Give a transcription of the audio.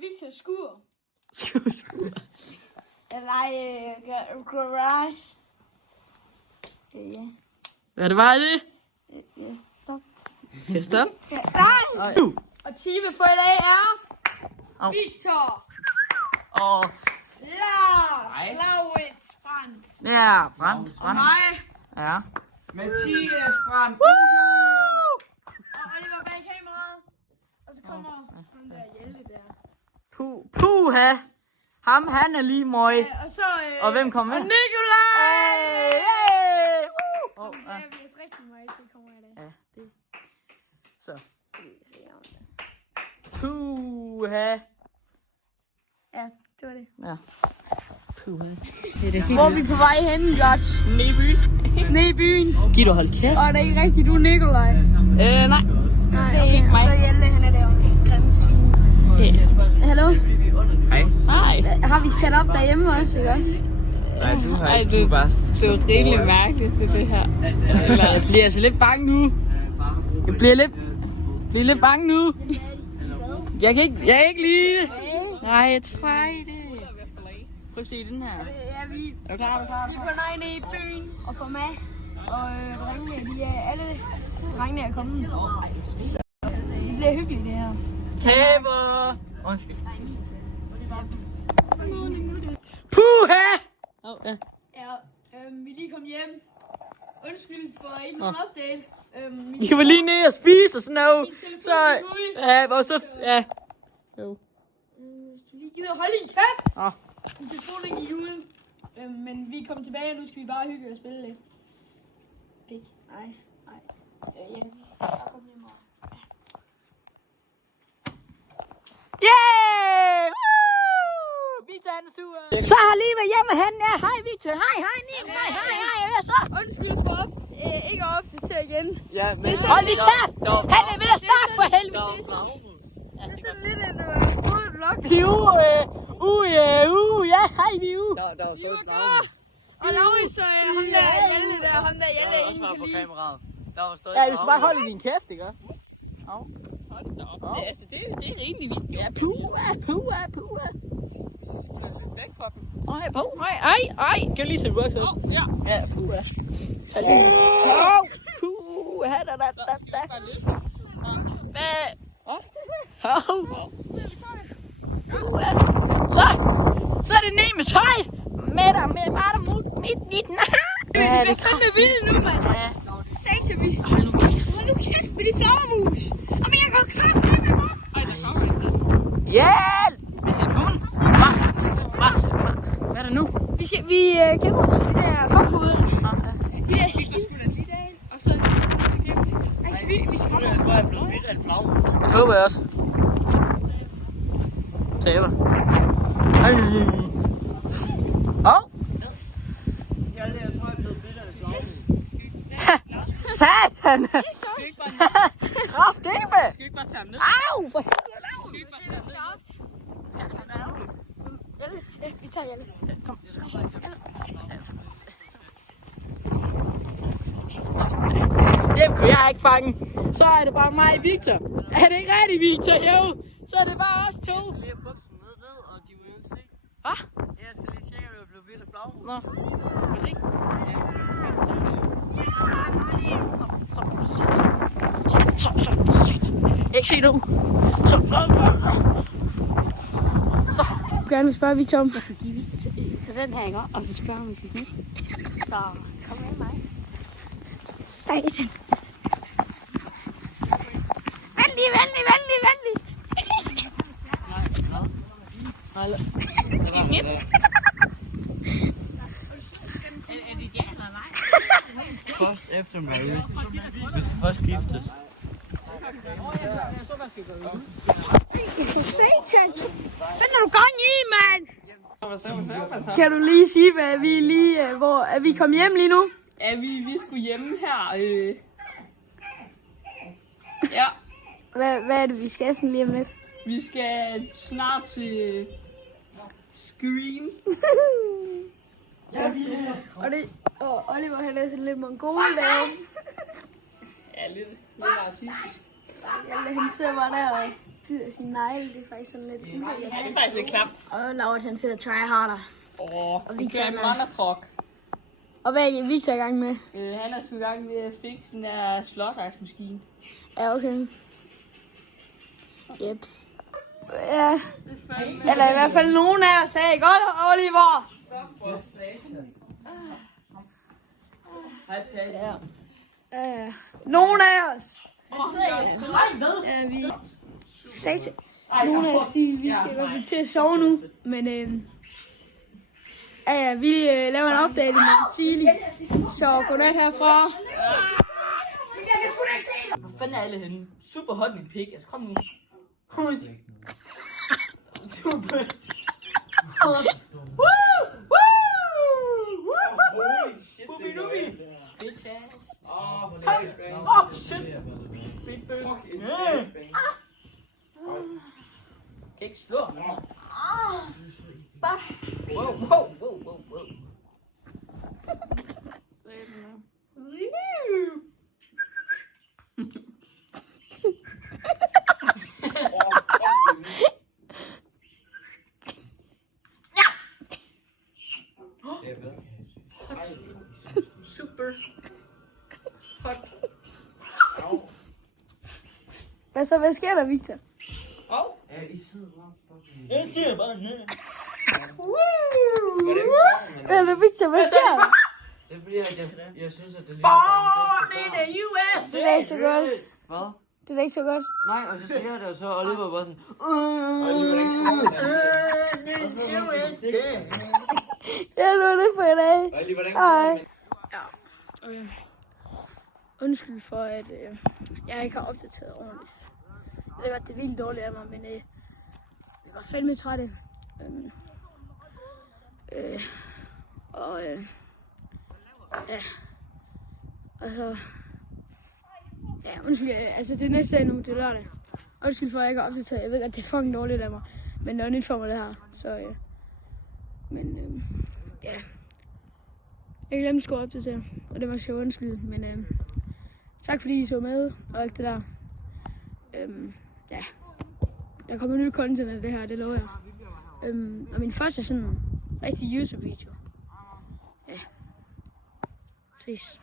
Victor Skur. Skur. Eller garage. Ja. Hvad var det? Ja, stop. Skal jeg stoppe? Nej! Og teamet for i dag er... Victor. Og... Lars Laurits Brandt. Ja, Brandt. Og mig. Ja. Mathias Brandt. Og Oliver bag kameraet. Og så kommer ham der Hjelte der. Puha. Ham, han er lige møg. Og så... Og hvem kommer med? Og Nikolaj! Ja. Det er rigtig meget til kommer i dag. Ja, det. Så. Puha. Ja, det var det. Ja. Puha. Hvor er vi på vej hen, Josh? Ned i byen. Ned i byen. Giv du hold kæft. Og det er ikke rigtigt, du er Nikolaj. Nej. Nej, okay. Så Hjelte, han er derovre. Grimme svin. Hallo? Hej. Har vi sat op derhjemme også, ikke også? Nej, du har ikke. Du bare... Det er jo rimelig mærkeligt til det her. Jeg bliver altså lidt bange nu. Jeg bliver lidt bange nu. Jeg kan ikke lide det. Nej, jeg tror ikke det. Prøv at se den her. Ja, vi Er du klar? er på vej ned i byen og for mig. Og alle drengene er kommet. Så det bliver hyggeligt det her. Taber. Undskyld. Puha! Ja, vi lige kom hjem. Undskyld for ikke nogen update. Vi kan vel lige ned og spise og sådan noget. Min telefon Så, er ude. og så, ja. Jo. Hvis du lige gider holde din kæft. Åh. Min telefon er ikke ude. Men vi er kommet tilbage, og nu skal vi bare hygge og spille lidt. Pik. Nej. Ja, vi skal bare komme hjem og... Yeah! Victor han er sur. Så har jeg lige været hjemme hen. Ja, hej Victor. Hej Nikolaj. Hej. Hvad så? Undskyld for ikke at opdatere igen. Ja, men... Hold lige kæft. Han er ved at starte for helvede. Det er sådan lidt en rodet vlog. Ja, hej vi er ude. Der var stået navnet. Og Laurits, så ham der Hjelte der, ham der Hjelte Der var ingen også kan på lide. kameraet. Der var stået Ja, du skal bare holde din kæft, ikke? Det er rimelig vildt. Ja, puha. Væk fra dem. Ej. Kan du lige sætte works op? Ja. Ja, puha. Tag lige. Puha, da. Hvad? Så er det ned med tøj. Med bare der mod mit nej. Ja, det er fandme vildt nu, mand. Ja. Satan, vi... Hold nu kæft med de flagermus. Og men jeg går kraftigt med mig. Hjælp! Med sin hund. Mas. Hvad er der nu? Vi gemmer os på de der forhoveder. De der skidt. Og så... Vi skal Jeg tror, jeg er blevet bidt af en flagermus. Det håber jeg også. Taber. Ej. Jeg tror, jeg er blevet bidt af en flagermus. Satan! Kraftedeme! Skal vi ikke bare tage ham ned? Au! For helvede! Skal vi ikke bare tage ham ned? Ja, vi tager Hjelte. Kom. Dem kunne jeg ikke fange. Så er det bare mig og Victor. Er det ikke rigtigt, Victor? Jo. Så er det bare os to. Jeg skal lige have bukserne ned, og de vil jo ikke se. Hvad? Jeg skal lige tjekke, om jeg er blevet bidt af flagermus. Nå. Må se. Så. Shit. Jeg kan ikke se nu. Så. Du gerne vil spørge Victor om. Jeg skal give til den her, ikke? Og så spørger vi sit nyt. Så kom med mig. Satan. Venlig. Er det ja eller nej? Først efter Mary. Vi skal først giftes. Satan. Hvad er du gang i, mand? Kan du lige sige, hvad vi lige... Hvor er vi kommet hjem lige nu? Ja, vi skulle hjemme her. Ja, Hvad er det, vi skal sådan lige om lidt? vi skal snart til Scream. Og Oliver, han er sådan lidt mongol derovre. Ja, lidt racistisk. Han sidder bare der og bider sin negle. Det er faktisk sådan lidt ulækkert. Ja, det er faktisk lidt klamt. Og Laura, han sidder og tryharder. Og Victor, kører en han er- monotruck. Og hvad er Victor i gang med? Han er sgu i gang med at fikse den der slåsejsmaskine. Ja, okay. Jeps. Ja. Eller i hvert fald nogen af os sagde godt, Oliver. Hej, Patty. Ja. Nogen af os. Ja, vi sagde til. Nogle af os siger, vi skal i hvert fald til at sove nu. Men vi laver en opdagelse med tidlig. Så godnat herfra. Hvor fanden er alle henne? Super hot min pik. Altså kom nu. Super. Holy shit, det er det. Bitch ass. Oh, Shit. Big bøs. Kan ikke slå. Wow. Super hot. Hvad sker der, Victor? Ja, I sidder bare fucking... Jeg siger bare ned. Hvad Victor, hvad sker der? Det er fordi, at jeg synes, at det ligner... Born in the USA. Det er ikke så godt. Hvad? Det er da ikke så godt. Nej, og så siger jeg det, og så Oliver bare sådan... Jeg er lidt for i dag. Hej. Ja. Okay. Undskyld for, at jeg ikke har opdateret ordentligt. Det var det vildt dårligt af mig, men jeg var fandme træt. Ja. Altså... Ja, undskyld. Altså, det næste dag nu, det er lørdag. Undskyld for, at jeg ikke har opdateret. Jeg ved at det er fucking dårligt af mig. Men det er nyt for mig, det her. Så, ja. Jeg glemte sgu at opdatere. Og det var sgu undskyld. Men tak fordi I så med og alt det der. Ja. Der kommer nyt content af det her, det lover jeg. Og min første sådan rigtig YouTube-video. Ja. Ses.